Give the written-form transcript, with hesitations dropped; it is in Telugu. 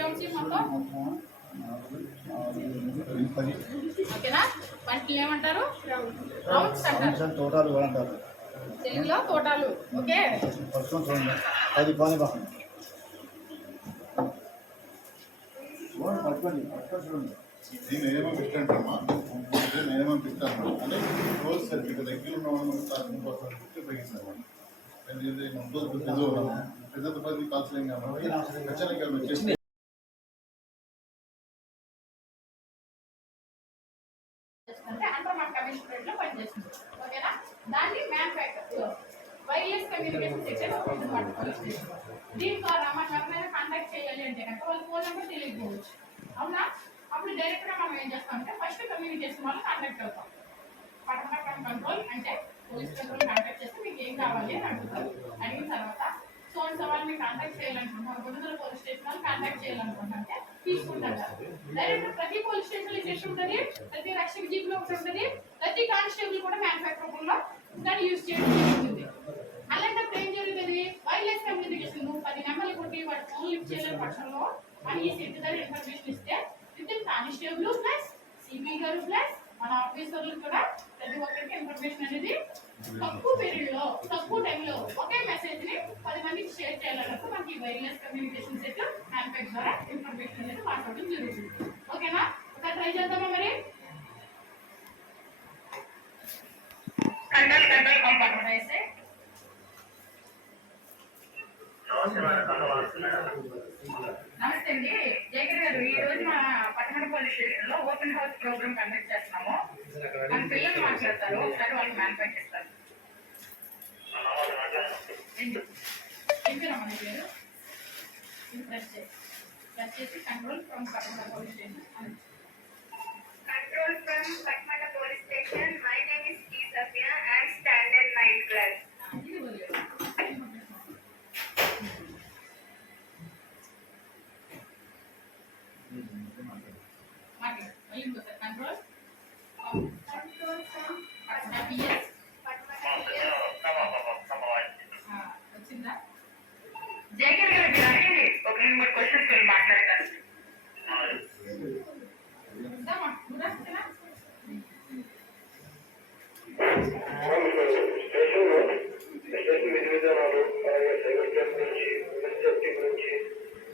రౌండ్స్ మొత్తం ఓకేనా? వాటిని ఏమంటారు? రౌండ్స్ అంటారు. తోటాలు కూడా అంటారు తెలుగులో తోటాలు. ఓకే, అది బాగా బాగుంది. పట్టుకోండి చూడండి. నేను ఏమనిపిస్తానమ్మా, నేను ఏమనిపిస్తాను అంటే రోజు సార్ మీకు దగ్గర ఉన్న వాళ్ళు పెద్ద పది కాల్చలేం కాబట్టి ఖచ్చితంగా వచ్చేసి పనిచేస్తుంది. ఓకేనా? దాన్ని మ్యానుఫ్యాక్చర్ వైర్లెస్ కమ్యూనికేషన్ సెక్షన్. దీని ద్వారా మనం ఎవరైనా కాంటాక్ట్ చేయాలి అంటే కనుక వాళ్ళ ఫోన్ నెంబర్ తెలియకపోవచ్చు, అవునా? అప్పుడు డైరెక్ట్గా మనం ఏం చేస్తామంటే ఫస్ట్ కమ్యూనికేషన్ వాళ్ళు కాంటాక్ట్ అవుతాం. పట్టణ కంట్రోల్ అంటే పోలీస్ కంట్రోల్ కాంటాక్ట్ చేస్తే మీకు ఏం కావాలి అని అడుగుతారు. అడిగిన తర్వాత సో అండ్ వాళ్ళు మీకు కాంటాక్ట్ చేయాలనుకుంటున్నాం, గుంటూరు పోలీస్ స్టేషన్ వాళ్ళు కాంటాక్ట్ చేయాలనుకుంటుంటే తీసుకుంటారు. డైరెక్ట్ ప్రతి పోలీస్ స్టేషన్ లో చేసి ఉంటుంది, ప్రతి రక్షక జీప్ లో ఉంటుంది, ప్రతి కానిస్టేబుల్ కూడా మ్యానుఫ్యాక్చర్ లో దాన్ని యూజ్ చేయడం జరుగుతుంది. అలాంటప్పుడు ఏం జరుగుతుంది? వైర్లెస్ కమ్యూనికేషన్ 10 నెంబర్లు కొట్టి వాడు ఫోన్ లిఫ్ట్ చేయలేని పక్షంలో మనం ఈ సెట్ ద్వారా ఇన్ఫర్మేషన్ ఇస్తే విత్ కానిస్టేబుల్ ప్లస్ సిపి గారు ప్లస్ మన ఆఫీసర్లు కూడా ప్రతి ఒక్కరికి ఇన్ఫర్మేషన్ అనేది తక్కువ పీరియడ్ లో తక్కువ టైంలో ఒకే మెసేజ్ ని 10 మందికి షేర్ చేయాలన్నప్పుడు మనకి వైర్లెస్ కమ్యూనికేషన్ సెట్ మ్యానుఫ్యాక్చర్ ద్వారా ఇన్ఫర్మేషన్ అనేది పాస్ అవడం జరుగుతుంది. ఓకేనా? ఒకసారి ట్రై చేద్దామా మరి? నమస్తే అండి జయగిరి గారు. ఈ రోజు మా పట్టణ పోలీస్ స్టేషన్ లో ఓపెన్ హౌస్ ప్రోగ్రామ్ కండక్ట్ చేస్తున్నాము. మన పిల్లలు మాట్లాడతారు, ఒకసారి వాళ్ళకి మ్యానుఫ్యాక్చర్ చేస్తారు. ఏంటమ్మా నీ పేరు? ప్రెస్ చేసి కంట్రోల్ ఫ్రమ్ పట్టణ police station. Control from Patmata Police Station. My name is T. Safia and standard 9th class. Control